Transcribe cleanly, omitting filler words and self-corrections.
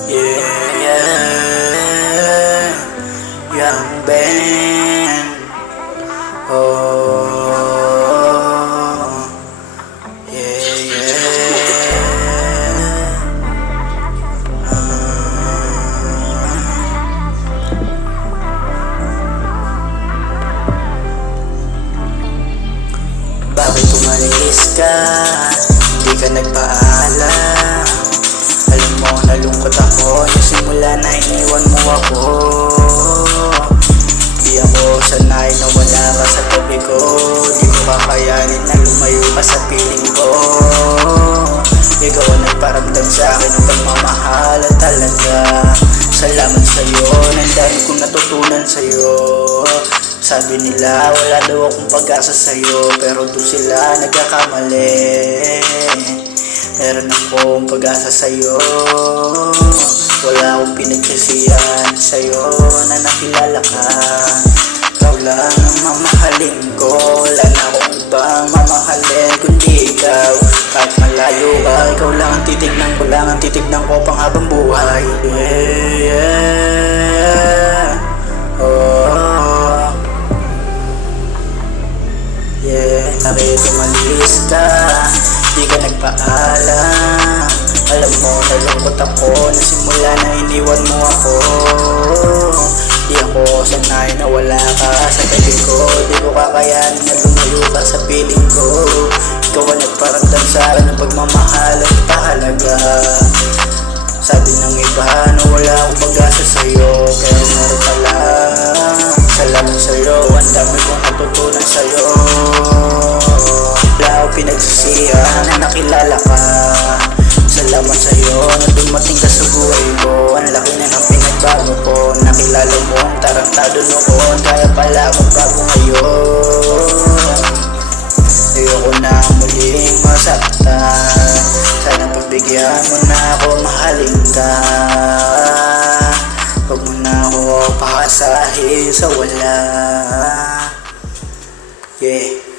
Yeah, young Ben. Oh, yeah. Bakit umalis ka? Hindi ka nagpaalam. Alam mo, nalungkot ako nung simula na iniwan mo ako. Di ako sanay na wala ka sa tabi ko. Di ko kakayanin na lumayo ka sa piling ko. Ikaw ang nagparamdam sa akin ng pagmamahal at talaga. Salamat sa'yo, nandami kong natutunan sa'yo. Sabi nila wala daw akong pag-asa sa'yo, pero doon sila nagkakamali. Meron akong pag-asa sa'yo. Wala akong pinagsisihan sa'yo na nakilala ka. Ikaw lang ang mamahalin ko. Wala na akong ibang mamahalin kundi ikaw. Kahit malayo ka, ikaw lang ang titignan ko, lang ang titignan ko pang habang buhay. Yeah, oh, yeah. Bakit umalis ka? Di ka nagpaalam. Alam mo, nalungkot ako na simula na iniwan mo ako. Di ako sanay na wala ka sa tabi ko. Di ko kakayanin na lumayo ka sa piling ko. Ikaw ang nagparamdam sa akin ng pagmamahal at pahalaga. Sabi ng iba na wala akong pag-asa sa'yo, pero meron pala. Salamat sa'yo, ang dami kong natutunan sa'yo. Wala akong pinagsisihan na nakilala ka. Salamat sa'yo na dumating ka sa buhay ko. Ang laki na ng pinagbago ko. Nakilala mo ang tarantado noon, kaya pala magbago ngayon. Ayoko na muling masaktan. Sana pagbigyan mo na ako, mahalin ka. Huwag mo na ako pakasahin sa wala. Yeah.